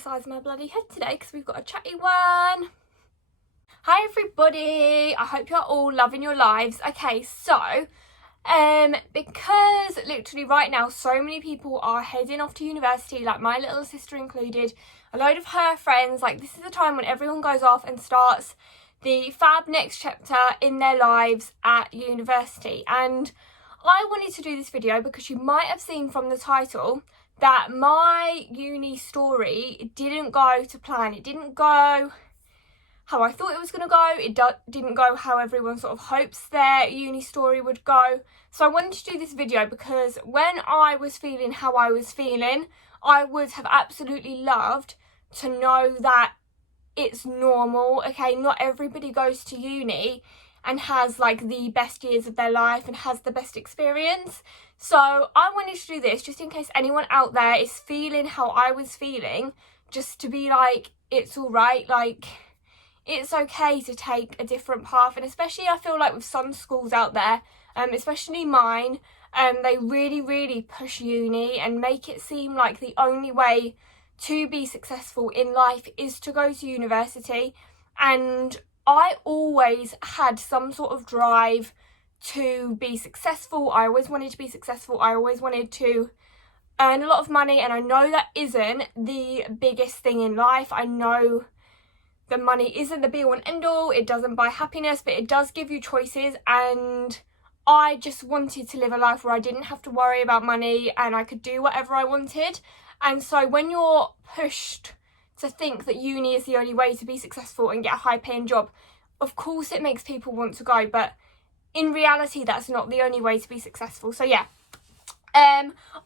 the size of my bloody head today because we've got a chatty one. Hi everybody, I hope you're all loving your lives. Okay, so because literally right now so many people are heading off to university, like my little sister included, a load of her friends, like this is the time when everyone goes off and starts the fab next chapter in their lives at university. And I wanted to do this video because you might have seen from the title that my uni story didn't go to plan. It didn't go how I thought it was going to go. It didn't go how everyone sort of hopes their uni story would go. So I wanted to do this video because when I was feeling how I was feeling, I would have absolutely loved to know that it's normal. Okay, not everybody goes to uni and has like the best years of their life and has the best experience. So I wanted to do this just in case anyone out there is feeling how I was feeling, just to be like, it's all right, like it's okay to take a different path. And especially I feel like with some schools out there, especially mine, they really push uni and make it seem like the only way to be successful in life is to go to university. And I always had some sort of drive to be successful. I always wanted to be successful. I always wanted to earn a lot of money, and I know that isn't the biggest thing in life. I know the money isn't the be all and end all. It doesn't buy happiness, but it does give you choices. And I just wanted to live a life where I didn't have to worry about money and I could do whatever I wanted. And so when you're pushed to think that uni is the only way to be successful and get a high paying job, of course it makes people want to go, but in reality that's not the only way to be successful. So yeah,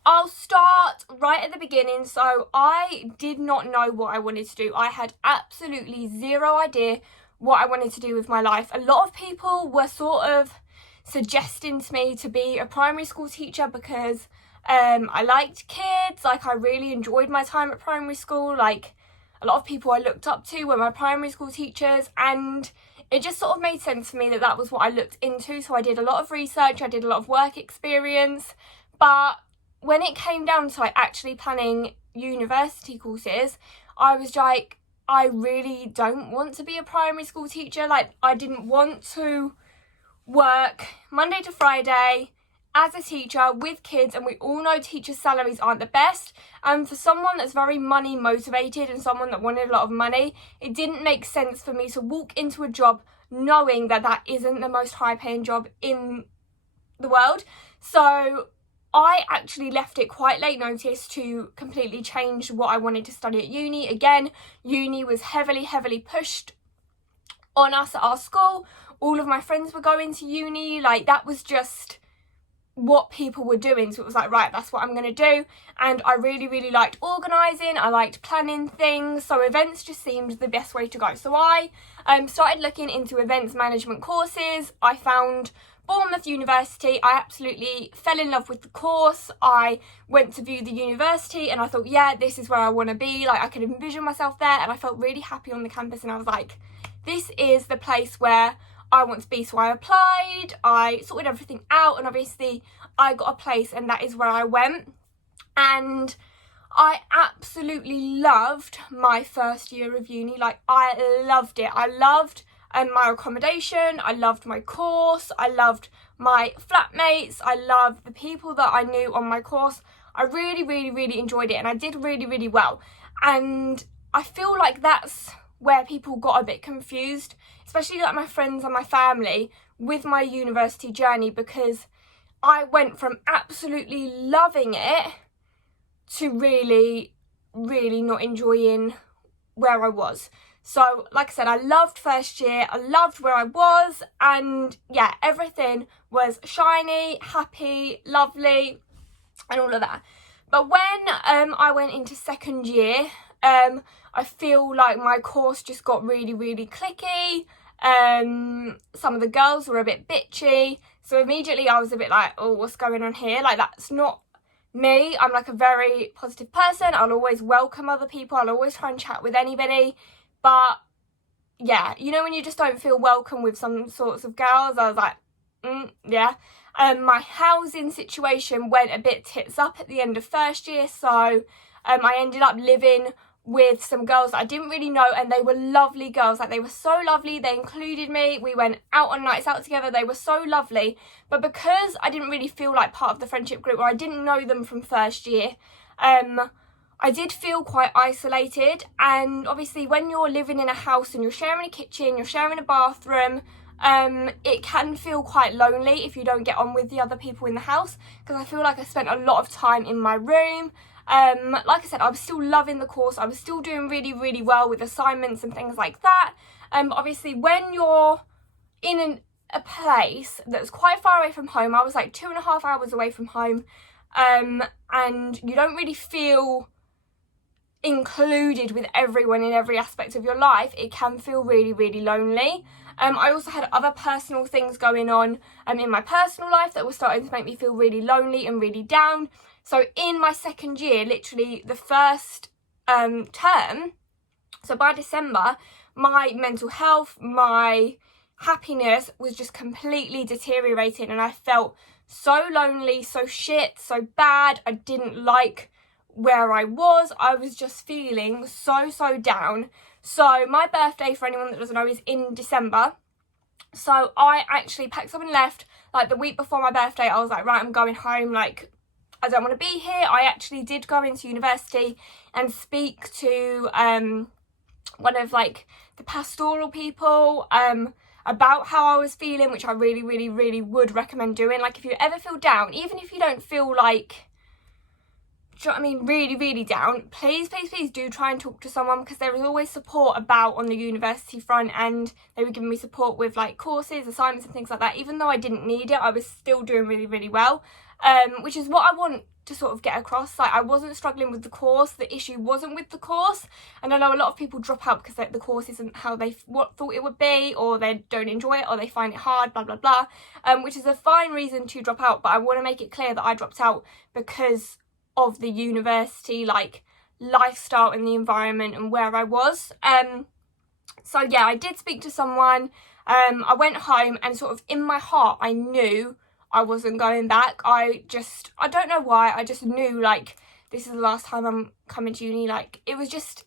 I'll start right at the beginning. So I did not know what I wanted to do. I had absolutely zero idea what I wanted to do with my life. A lot of people were sort of suggesting to me to be a primary school teacher because I liked kids. Like I really enjoyed my time at primary school. Like a lot of people I looked up to were my primary school teachers, and it just sort of made sense for me that that was what I looked into. So I did a lot of research, I did a lot of work experience. But when it came down to like actually planning university courses, I was like, I really don't want to be a primary school teacher. Like I didn't want to work Monday to Friday as a teacher with kids, and we all know teachers' salaries aren't the best. And for someone that's very money motivated and someone that wanted a lot of money, it didn't make sense for me to walk into a job knowing that that isn't the most high paying job in the world. So I actually left it quite late notice to completely change what I wanted to study at uni. Again, uni was heavily pushed on us at our school. All of my friends were going to uni. Like that was just what people were doing. So it was like, right, that's what I'm going to do. And I really liked organising. I liked planning things. So events just seemed the best way to go. So I started looking into events management courses. I found Bournemouth University. I absolutely fell in love with the course. I went to view the university and I thought, yeah, this is where I want to be. Like I could envision myself there, and I felt really happy on the campus, and I was like, this is the place where I want to be. So I applied, I sorted everything out, and obviously I got a place, and that is where I went. And I absolutely loved my first year of uni. Like I loved it. I loved my accommodation, I loved my course, I loved my flatmates, I loved the people that I knew on my course. I really enjoyed it, and I did really well. And I feel like that's where people got a bit confused, especially like my friends and my family, with my university journey, because I went from absolutely loving it to really not enjoying where I was. So like I said, I loved first year, I loved where I was, and yeah, everything was shiny, happy, lovely and all of that. But when I went into second year, I feel like my course just got really cliquey. Some of the girls were a bit bitchy, so immediately I was a bit like, oh, what's going on here? Like that's not me. I'm like a very positive person. I'll always welcome other people. I'll always try and chat with anybody. But yeah, you know when you just don't feel welcome with some sorts of girls, I was like, yeah. My housing situation went a bit tits up at the end of first year, so I ended up living with some girls that I didn't really know, and they were lovely girls. Like, they were so lovely. They included me. We went out on nights out together. They were so lovely. But because I didn't really feel like part of the friendship group, or I didn't know them from first year, I did feel quite isolated. And obviously when you're living in a house and you're sharing a kitchen, you're sharing a bathroom, it can feel quite lonely if you don't get on with the other people in the house, because I feel like I spent a lot of time in my room. Like I said, I was still loving the course. I was still doing really, really well with assignments and things like that. Obviously when you're in a place that's quite far away from home, I was like 2.5 hours away from home, and you don't really feel included with everyone in every aspect of your life, it can feel really, really lonely. I also had other personal things going on in my personal life that were starting to make me feel really lonely and really down. So in my second year, literally the first term, so by December, my mental health, my happiness was just completely deteriorating, and I felt so lonely, so shit, so bad. I didn't like where I was. I was just feeling so down. So my birthday, for anyone that doesn't know, is in December. So I actually packed up and left like the week before my birthday. I was like, right, I'm going home, like I don't want to be here. I actually did go into university and speak to one of like the pastoral people about how I was feeling, which I really would recommend doing. Like, if you ever feel down, even if you don't feel like, do you know what I mean, really down, please do try and talk to someone, because there is always support about on the university front, and they were giving me support with like courses, assignments and things like that. Even though I didn't need it, I was still doing really well, which is what I want to sort of get across. Like, I wasn't struggling with the course. The issue wasn't with the course, and I know a lot of people drop out because the course isn't how they thought it would be, or they don't enjoy it, or they find it hard, blah blah, which is a fine reason to drop out. But I want to make it clear that I dropped out because of the university like lifestyle and the environment and where I was. So yeah, I did speak to someone. I went home, and sort of in my heart I knew I wasn't going back. I don't know why, I just knew like this is the last time I'm coming to uni. Like, it was just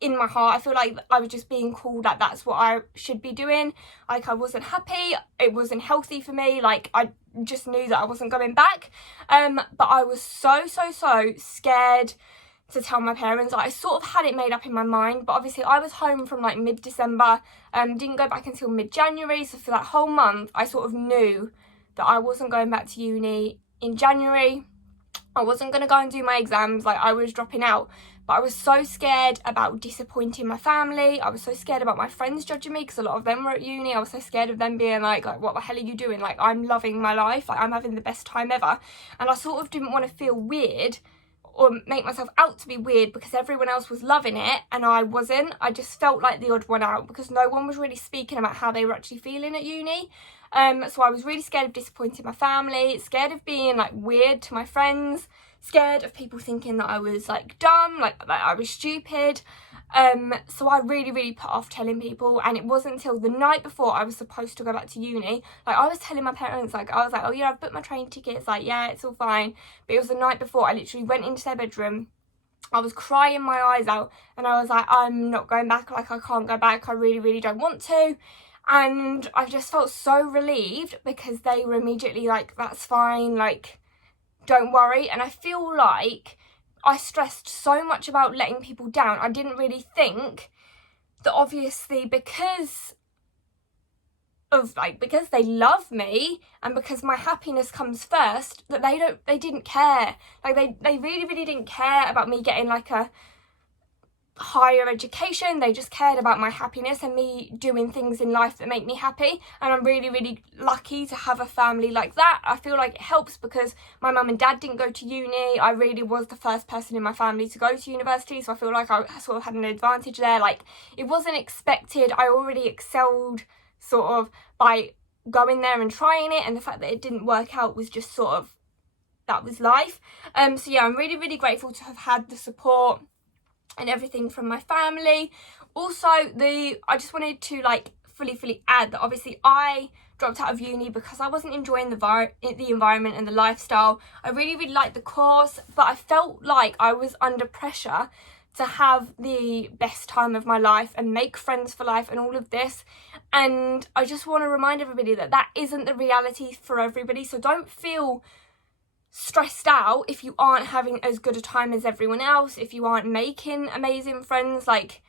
in my heart. I feel like I was just being called, like that's what I should be doing. Like, I wasn't happy, it wasn't healthy for me. Like, I just knew that I wasn't going back. But I was so scared to tell my parents. Like, I sort of had it made up in my mind, but obviously I was home from like mid-December, didn't go back until mid-January. So for that whole month I sort of knew that I wasn't going back to uni in January. I wasn't going to go and do my exams, like I was dropping out. But I was so scared about disappointing my family. I was so scared about my friends judging me, because a lot of them were at uni. I was so scared of them being like, what the hell are you doing? Like, I'm loving my life, like I'm having the best time ever. And I sort of didn't want to feel weird or make myself out to be weird because everyone else was loving it and I wasn't. I just felt like the odd one out because no one was really speaking about how they were actually feeling at uni. So I was really scared of disappointing my family, scared of being like weird to my friends, scared of people thinking that I was like dumb, like I was stupid. So I really put off telling people, and it wasn't until the night before I was supposed to go back to uni, like I was telling my parents, like I was like, oh yeah, I've booked my train tickets, like yeah, it's all fine. But it was the night before I literally went into their bedroom, I was crying my eyes out, and I was like, I'm not going back, like I can't go back, I really don't want to. And I just felt so relieved because they were immediately like, that's fine, like don't worry. And I feel like I stressed so much about letting people down. I didn't really think that obviously because they love me and because my happiness comes first, that they didn't care. Like they really didn't care about me getting like a higher education. They just cared about my happiness and me doing things in life that make me happy. And I'm really lucky to have a family like that. I feel like it helps because my mum and dad didn't go to uni. I really was the first person in my family to go to university, so I feel like I sort of had an advantage there. Like, it wasn't expected. I already excelled sort of by going there and trying it, and the fact that it didn't work out was just sort of, that was life. So yeah, I'm really grateful to have had the support and everything from my family. Also, I just wanted to like fully add that obviously I dropped out of uni because I wasn't enjoying the environment and the lifestyle. I really liked the course, but I felt like I was under pressure to have the best time of my life and make friends for life and all of this. And I just want to remind everybody that that isn't the reality for everybody. So don't feel stressed out if you aren't having as good a time as everyone else, if you aren't making amazing friends. Like,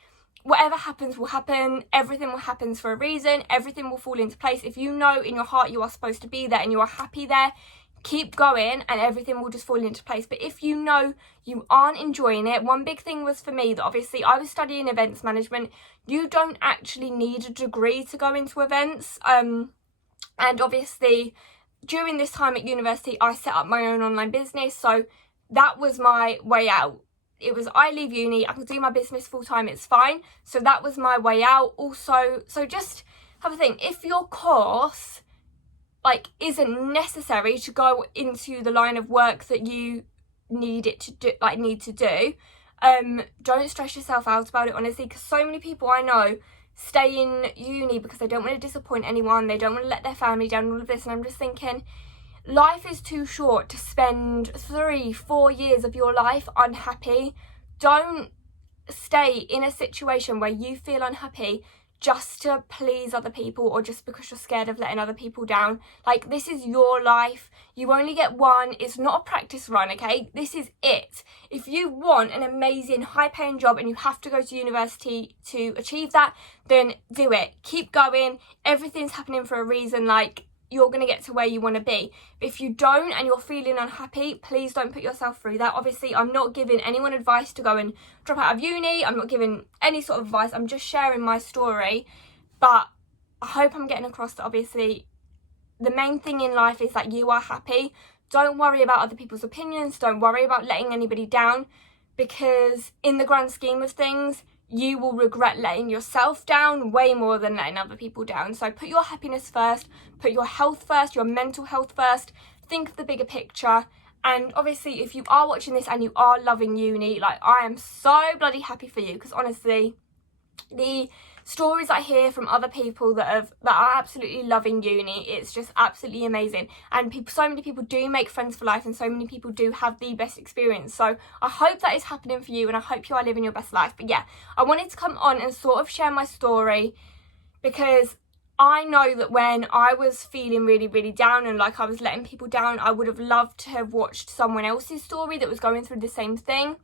whatever happens will happen. Everything will happen for a reason. Everything will fall into place. If you know in your heart you are supposed to be there and you are happy there, keep going and everything will just fall into place. But if you know you aren't enjoying it, one big thing was for me that obviously I was studying events management. You don't actually need a degree to go into events. And obviously during this time at university, I set up my own online business. So that was my way out. It was, I leave uni, I can do my business full time, it's fine. So that was my way out. Also, so just have a think, if your course like isn't necessary to go into the line of work that you need to do, don't stress yourself out about it, honestly, because so many people I know stay in uni because they don't want to disappoint anyone, they don't want to let their family down, all of this. And I'm just thinking, life is too short to spend 3-4 years of your life unhappy. Don't stay in a situation where you feel unhappy just to please other people or just because you're scared of letting other people down. Like, this is your life. You only get one. It's not a practice run, okay? This is it. If you want an amazing high-paying job and you have to go to university to achieve that, then do it. Keep going. Everything's happening for a reason. Like, you're going to get to where you want to be. If you don't and you're feeling unhappy, please don't put yourself through that. Obviously, I'm not giving anyone advice to go and drop out of uni. I'm not giving any sort of advice. I'm just sharing my story. But I hope I'm getting across that obviously the main thing in life is that you are happy. Don't worry about other people's opinions. Don't worry about letting anybody down, because in the grand scheme of things, you will regret letting yourself down way more than letting other people down. So put your happiness first, put your health first, your mental health first, think of the bigger picture. And obviously, if you are watching this and you are loving uni, like, I am so bloody happy for you, because honestly, the stories I hear from other people that are absolutely loving uni, it's just absolutely amazing. And so many people do make friends for life, and so many people do have the best experience. So I hope that is happening for you, and I hope you are living your best life. But yeah, I wanted to come on and sort of share my story, because I know that when I was feeling really, really down and like I was letting people down, I would have loved to have watched someone else's story that was going through the same thing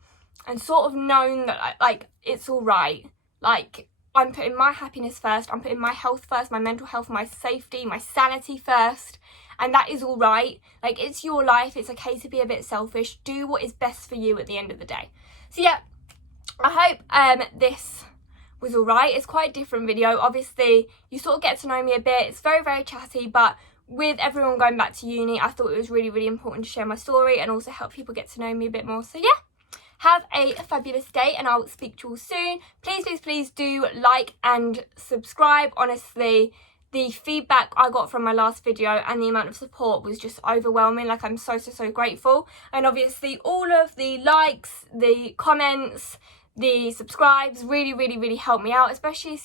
and sort of known that like it's all right. Like, I'm putting my happiness first, I'm putting my health first, my mental health, my safety, my sanity first, and that is all right. Like, it's your life, it's okay to be a bit selfish. Do what is best for you at the end of the day. So yeah, I hope this was all right. It's quite a different video. Obviously, you sort of get to know me a bit. It's very, very chatty, but with everyone going back to uni, I thought it was really, really important to share my story and also help people get to know me a bit more. So yeah. Have a fabulous day, and I'll speak to you all soon. Please, please, please do like and subscribe. Honestly, the feedback I got from my last video and the amount of support was just overwhelming. Like, I'm so, so, so grateful. And obviously, all of the likes, the comments, the subscribes really, really, really help me out, especially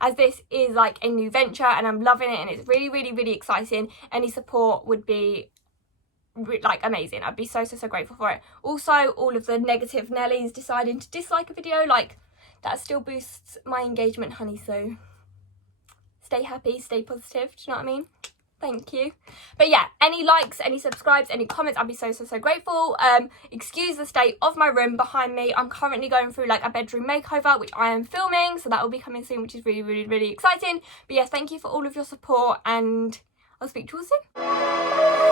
as this is like a new venture and I'm loving it and it's really, really, really exciting. Any support would be like amazing. I'd be so, so, so grateful for it. Also, all of the negative Nellies deciding to dislike a video, like, that still boosts my engagement, honey. So stay happy, stay positive, do you know what I mean? Thank you. But yeah, any likes, any subscribes, any comments, I'd be so, so, so grateful. Excuse the state of my room behind me. I'm currently going through like a bedroom makeover, which I am filming, so that will be coming soon, which is really, really, really exciting. But yes, thank you for all of your support, and I'll speak to you all soon.